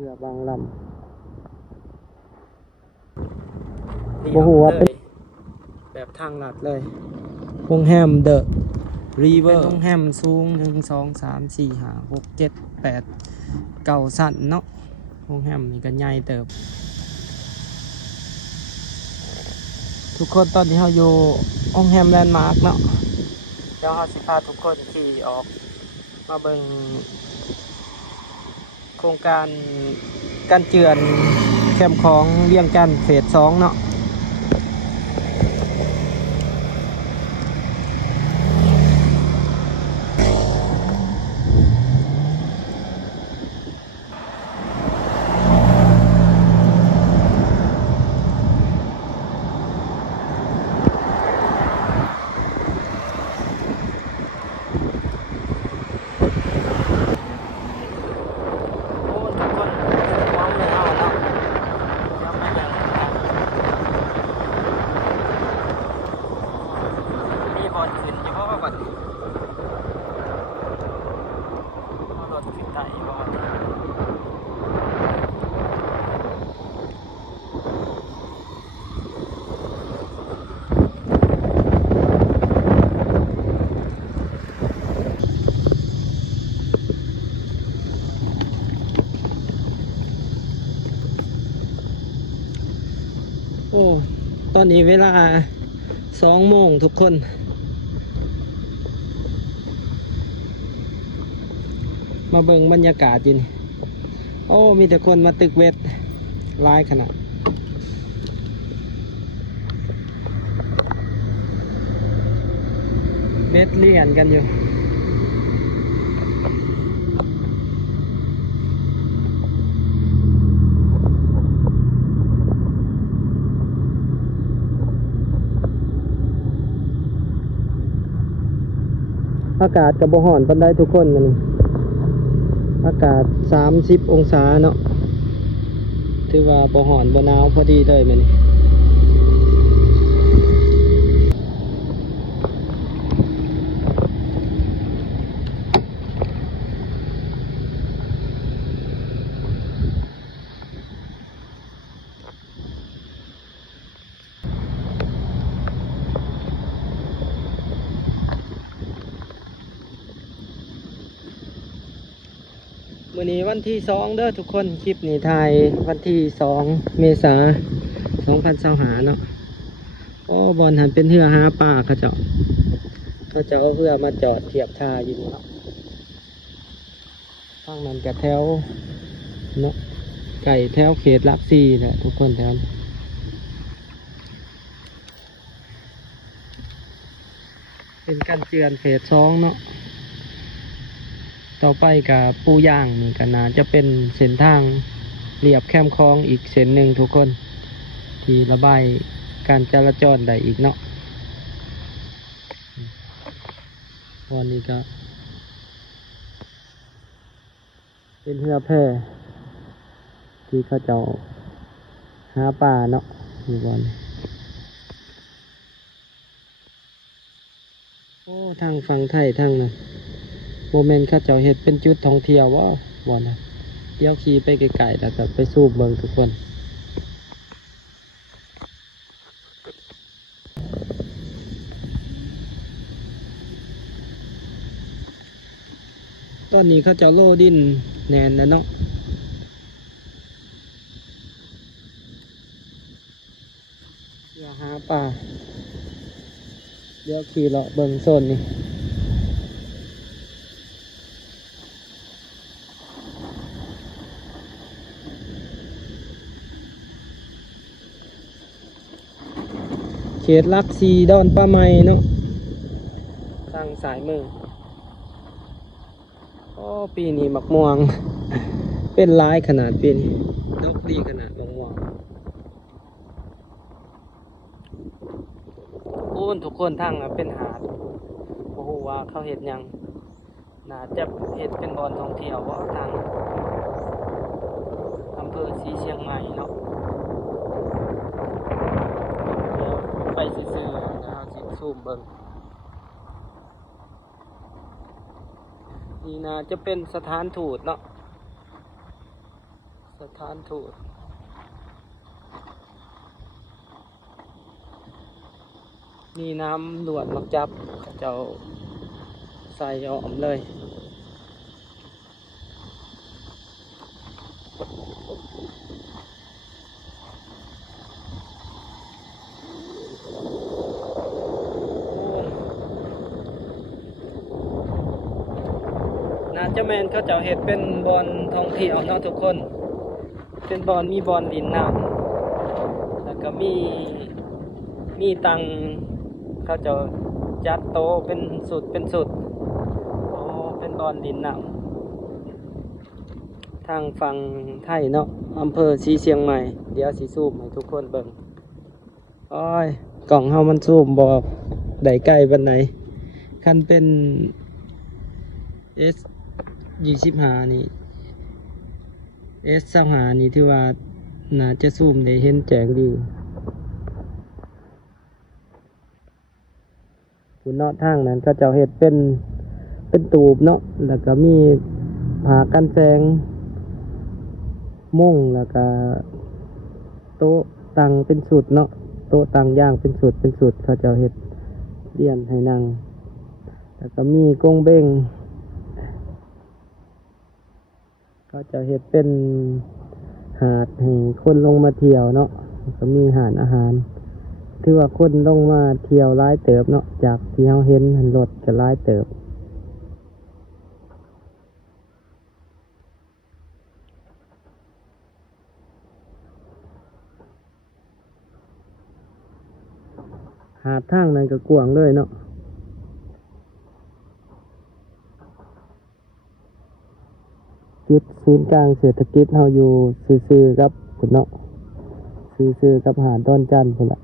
รือบางลำเรีย บ่ บ ฮู้ว่า เล เป็น ยแบบทางลัดเลยโรงแรมเดอะรีเวอร์เป็นโรงแรมสูง1 2 3 4 5 6 7 8 9ชั้นเนาะโรงแรมนี่ก็ใหญ่เติบทุกคนตอนนี้เราอยู่โรงแรมแลนด์มาร์กเนาะเดี๋ยวเราสิพาทุกคนขี่ออกมาเบิ่งโครงการการเจือนแคมป์ของเวียงจันทน์เฟส 2เนาะโอ้ทุกคนมองไม่เอาเนาะยังไม่ยังมีบอลขึ้นอยู่เพราะว่าบัดรถขึ้นได้บ่ว่าโอ้ตอนนี้เวลา2 โมงทุกคนมาเบิ่งบรรยากาศอยู่นี่โอ้มีแต่คนมาตึกเวทหลายขนาดเวทเลียนกันอยู่อากาศกับบ่ฮ้อนปานใดทุกคนมันนี่อากาศ30 องศาเนาะถือว่าบ่ฮ้อนบ่หนาวพอดีเลยมันนี่มื้อนี้วันที่2เด้อทุกคนคลิปนี้ถ่ายวันที่2 เมษายน 2025เนาะโอ้บอนหันเป็นเรือหาปลาเขาเจ้าเอาเรือมาจอดเทียบท่าอยู่นี่เนาะทางนั้นกับแถวเนาะไก่แถวเขตหลักสี่แหละทุกคนแถวนี้เป็นการเจือนเฟส 2เนาะต่อไปกับปูย่างนี่ก็น่าจะเป็นเส้นทางเรียบแคมคลองอีกเส้นหนึ่งทุกคนที่ระบายการจราจรได้อีกเนาะวันนี้ก็เป็นเรือแพที่เขาเจ้าหาปลาเนาะอยู่บนโอ้ทางฝั่งไทยทางนั้นโมเมนต์เขาเจ้าเฮ็ดเป็นจุดท่องเที่ยวว่าบนนะเดี๋ยวขี่ไปไกลๆแล้วก็ไปสูบเบิ่งทุกคนตอนนี้เขาเจ้าโลดินแน่นแล้วเนาะอย่าหาปลาเดี๋ยวขี่เลาะเบิ่งโซนนี่เขตหลักสี่ดอนปลาไม้เนาะทางสายมือโอ้ปีนี้มักม่วง เป็นร้ายขนาดปีนี้ดอกดีขนาดมักม่วงโอ้ทุกคนทางเป็นหาดโอ้โหว่าเขาเห็ดหยังน่าจะเห็ดเป็นบอนท่องเที่ยวว่าทางอำเภอสีเชียงใหม่เนาะเดี๋ยวไปซื้อๆนะครับสิซูมเบิ่งนี่น่าจะเป็นสถานทูตเนาะ สถานทูตมีน้ำหลวดมักจับเขาเจ้าใส่ออมเลยน่าจะแมนเขาเจ้าเฮ็ดเป็นบอนท่องเที่ยวเนาะทุกคนเป็นบอนมีบอนดินน้ำแล้วก็มีตังเขาเจ้าจัดโตเป็นสุดโอ้เป็นบอนดินน้ำทางฝั่งไทยเนาะอำเภอศรีเชียงใหม่เดี๋ยวสิซูมให้ทุกคนเบิ่งโอ้ยกล่องเฮามันซูมบ่ได้ใกล้ปานไหนคันเป็น S 25นี่ S 25นี่ที่ว่าน่าจะซูมได้เห็นแจ้งดีคุณเนาะทางนั้นก็จะเฮ็ดเป็นตูบเนาะแล้วก็มีผากันแสงมุ้งแล้วก็โต๊ะตังเป็นสุดเนาะโต๊ะตังย่างเป็นสุดเขาจะเฮ็ดเรียนให้นั่งแล้วก็มีกงเบ้งก็จะเฮ็ดเป็นหาดให้คนลงมาเที่ยวเนาะก็มีหาดอาหารที่ว่าคนลงมาเที่ยวหลายเติบเนาะจากที่เราเห็นรถก็หลายเติบหาดทางนั้นก็กว้างเลยเนาะจุดศูนย์กลางเศรษฐกิจเราอยู่ซื่อๆกับพุ่นเนาะซื่อๆกับหาดดอนจันทน์พุ่นละ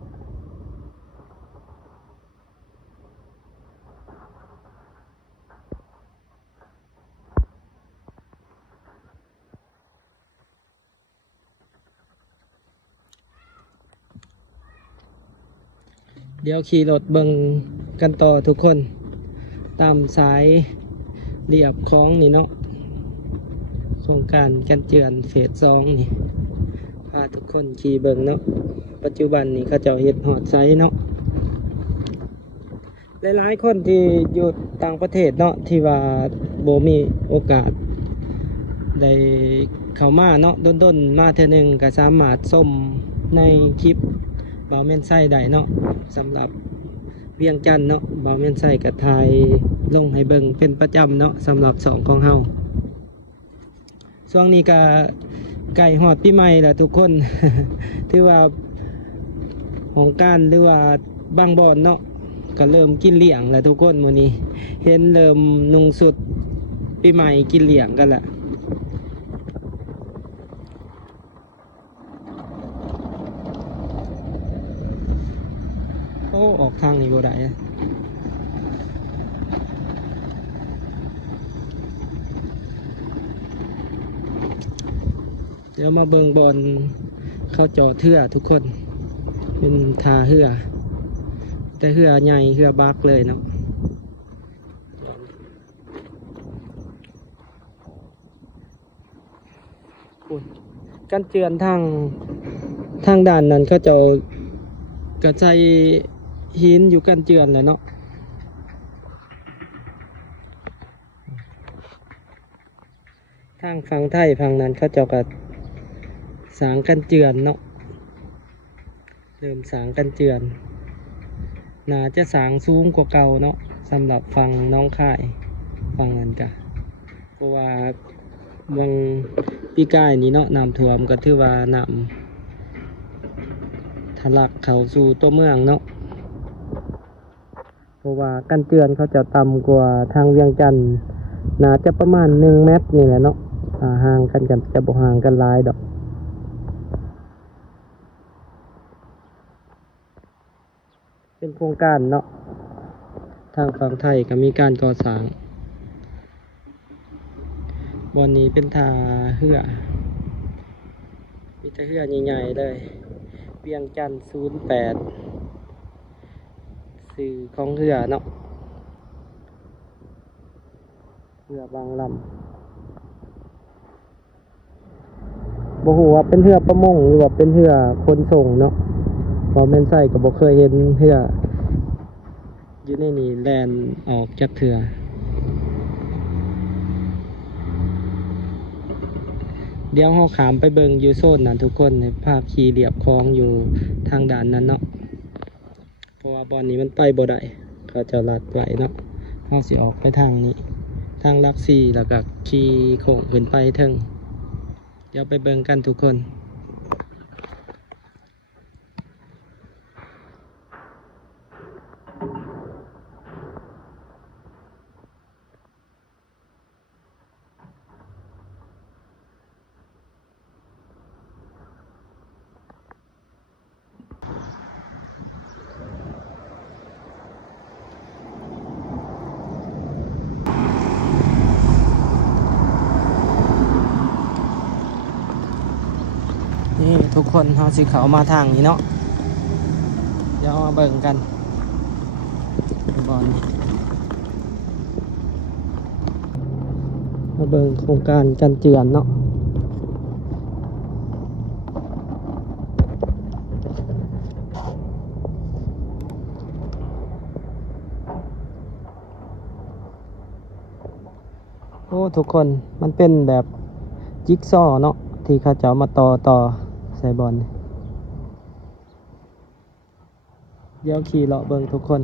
เดี๋ยวขี่รถเบิ่งกันต่อทุกคนตามสายเรียบคลองนี่เนาะโครงการกันเจือนเฟส2นี่พาทุกคนขี่เบิ่งเนาะปัจจุบันนี่เขาเจ้าเฮ็ดฮอดไซเนาะหลายๆคนที่อยู่ต่างประเทศเนาะที่ว่าบ่มีโอกาสได้เข้ามาเนาะด้นๆมาเทื่อนึงก็สามารถชมในคลิปบ่าวแม่นไส้ได้เนาะสำหรับเวียงจันทน์เนาะบ่าวแม่นไส้ก็ถ่ายลงให้เบิ่งเป็นประจำเนาะสำหรับสองของเฮาช่วงนี้ก็ใกล้ฮอดปีใหม่แล้วทุกคน ถือว่าของการหรือว่าบางบ่อนเนาะก็เริ่มกินเลี้ยงแล้วทุกคนมื้อนี้เห็นเริ่มนุ่งสุดปีใหม่กินเลี้ยงกันละโอ้ออกทางนี้บ่ได้เดี๋ยวมาเบิ่งบอลเข้าจอเทื่อทุกคนเป็นทาเหือแต่เหือใหญ่เหือบักเลยเนาะกันเจือนทางด้านนั้นเขาจะกระจายหินอยู่กันเจือนเลยเนาะทางฝั่งไทยฝั่งนั้นเขาจะกระสางกันเจือนเนาะเริ่มสางกันเจือนน่าจะสางสูงกว่าเก่าเนาะสำหรับฝั่งน้องค่ายฝั่งนั้นกะเพราะว่าบางปีกายนี้เนาะน้ำท่วมก็ถือว่าน้ำทะลักเข้าสู่ตัวเมืองเนาะเพราะว่ากันเจือนเขาจะต่ำกว่าทางเวียงจันทน์น่าจะประมาณ1 เมตรนี่แหละเนาะห่างกันจะบ่ห่างกันหลายดอกเป็นโครงการเนาะทางฝั่งไทยก็มีการก่อสร้างบอนนี้เป็นทาเหือมีแต่เหือใหญ่ๆเลยเวียงจันทน์08สื่อของเหือเนาะเหือบางลำ บ่ฮู้ว่าเป็นเรือประมงหรือว่าเป็นเรือขนส่งเนาะบ่แม่นใส่ก็บ่เคยเห็นเรืออยู่ในนี่แล่นออกจากเทือเดี๋ยวเราขามไปเบิ่งอยู่โซนนั้นทุกคนในภาพขี่เรียบคลองอยู่ทางด่านนั้นเนาะเพราะว่าบอนนี้มันไปบ่ได้เขาจะลัดไว้เนาะเราสิออกไปทางนี้ทางลักซี่แล้วก็ขี่โค้งขึ้นไปเทิงเดี๋ยวไปเบิ่งกันทุกคนนี่ทุกคนเราสิเข้ามาทางนี้เนาะเดี๋ยวมาเบิ่งกันบอนนี้มาเบิ่งโครงการกันเจือนเนาะโอ้ทุกคนมันเป็นแบบจิ๊กซอว์เนาะที่เขาจะเอามาต่อใส่บอลเดี๋ยวขี่เลาะเบิ่งทุกคน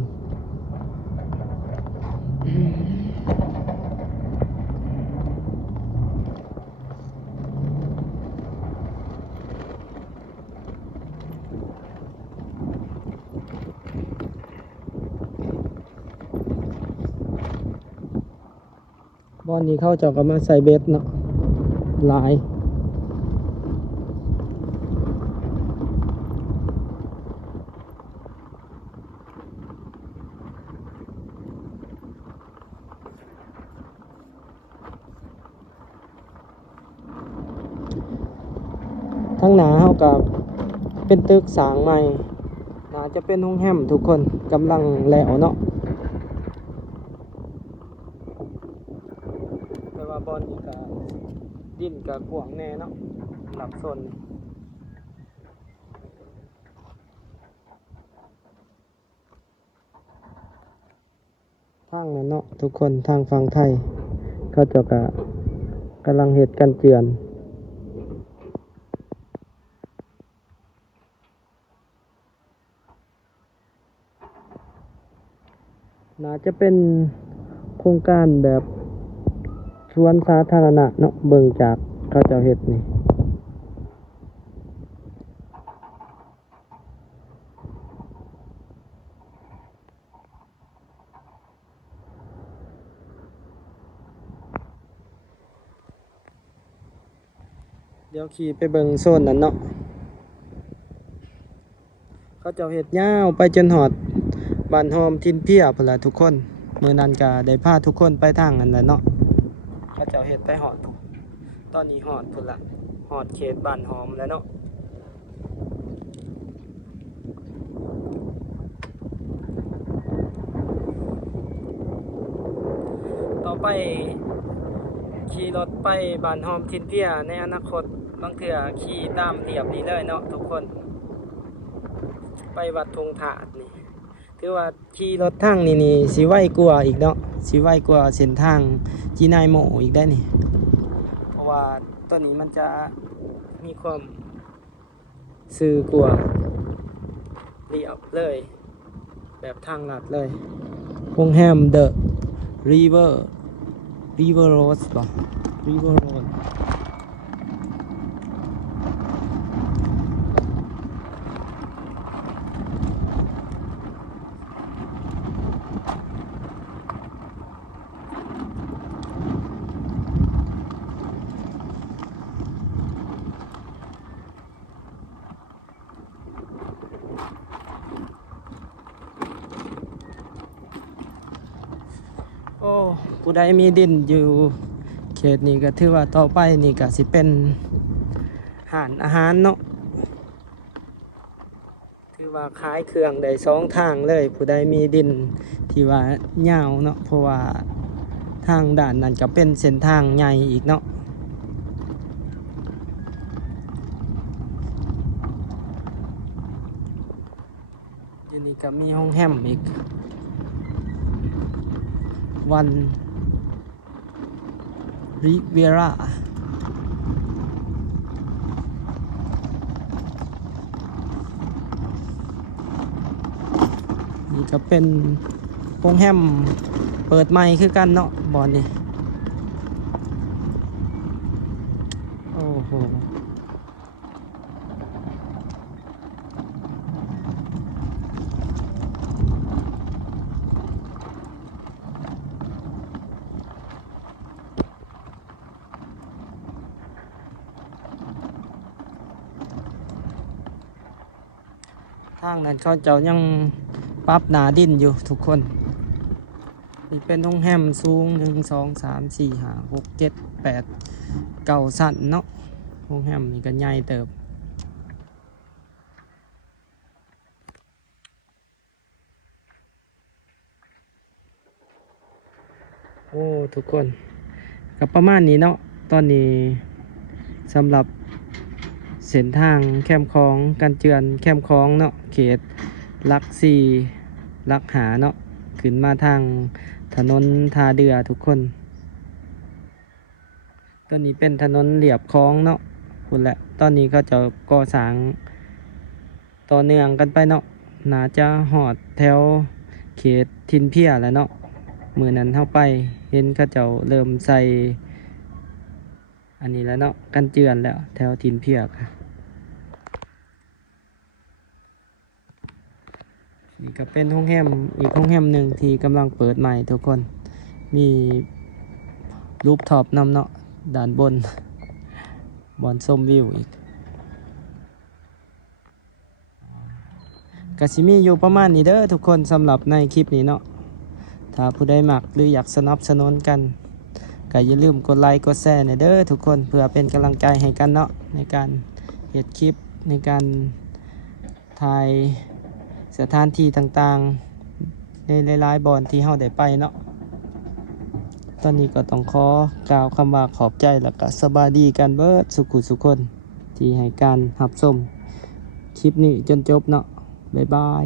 บอลนี้เขาจะก็มาใส่เบ็ดเนาะหลายทั้งหนาเขากับเป็นตึกสร้างใหม่น่าจะเป็นโรงแรมทุกคนกำลังแล้วเนาะแต่ว่าบอลนี้ก็ดินกับกวางแน่เนาะหลับโซนทางนั้นเนาะทุกคนทางฝั่งไทยเขาเจะกำลังเฮ็ดกันเจือนน่าจะเป็นโครงการแบบสวนสาธารณะเนาะเบิ่งจากเขาเจ้าเฮ็ดนี่เดี๋ยวขี่ไปเบิ่งโซนนั้นเนาะเขาเจ้าเฮ็ดยาวไปจนหอดบ้านหอมทินเพียพุ่นล่ะทุกคนมื้อนั้นก็ได้พาทุกคนไปทางนั้นแหละเนาะเขาเจ้าเฮ็ดไปหอดตอนนี้หอดพุ่นล่ะหอดเขตบ้านหอมแล้วเนาะต่อไปขี่รถไปบ้านหอมทินเพียในอนาคตบางเทื่อขี่ตามเรียบนี้เลยเนาะทุกคนไปวัดทงถาดนี่ถือว่าขี่รถทางนี่สิไวกว่าอีกเนาะสิไวกว่าเส้นทางจีนายโมอีกได้นี่เพราะว่าตัวนี้มันจะมีความซื่อกว่าเรียบเลยแบบทางลัดเลยโรงแรมเดอะริเวอร์โรสป่ะริเวอร์โรสโอ้ผู้ใดมีดินอยู่เขตนี้ก็ถือว่าต่อไปนี่ก็สิเป็นห้านอาหารเนาะถือว่าขายเครื่องได้2ทางเลยผู้ใดมีดินที่ว่ายาวเนาะเพราะว่าทางด่านนั้นก็เป็นเส้นทางใหญ่อีกเนาะ นี่ก็มีห้องแฮมอีกวันริเวร่านี่ก็เป็นโรงแรมเปิดใหม่คือกันเนาะบอนนี่โอ้โหทางนั้นเขาเจ้ายังปรับหนาดินอยู่ทุกคนนี่เป็นห้องแฮมสูง1 2 3 4 5 6 7 8 9 สั้นเนาะห้องแฮมนี่ก็ใหญ่เติบโอ้ทุกคนกับประมาณนี้เนาะตอนนี้สำหรับเส้นทางแคมป์คลองกันเจือนแคมป์คลองเนาะเขตหลักสี่หลักหาเนาะขึ้นมาทางถนนท่าเรือทุกคนตอนนี้เป็นถนนเลียบคลองเนาะคุณแหละตอนนี้เขาจะก่อสร้างต่อเนื่องกันไปเนาะน่าจะหอดแถวเขตทินเพียแล้วเนาะมือนั้นเข้าไปเห็นเขาเจ้าเริ่มใส่อันนี้แล้วเนาะกันเจือนแล้วแถวทินเพียค่ะนี่ก็เป็นห้องแฮมอีกห้องแฮมหนึ่งที่กำลังเปิดใหม่ทุกคนมีรูปท็อปนำเนาะด้านบนบอนส้มวิวอีกกสิมีอยู่ประมาณนี้เด้อทุกคนสำหรับในคลิปนี้เนาะถ้าผู้ใดมักหรืออยากสนับสนุนกันก็อย่าลืมกดไลค์กดแชร์ในเด้อทุกคนเพื่อเป็นกำลังใจให้กันเนาะในการเฮ็ดคลิปในการถ่ายสถานที่ต่างๆในหลายๆบอนที่เฮาได้ไปเนาะตอนนี้ก็ต้องขอกล่าวคำว่าขอบใจแล้วก็สบายดีกันเบิดสุขุสุคนที่ให้การรับชมคลิปนี้จนจบเนาะบ๊ายบาย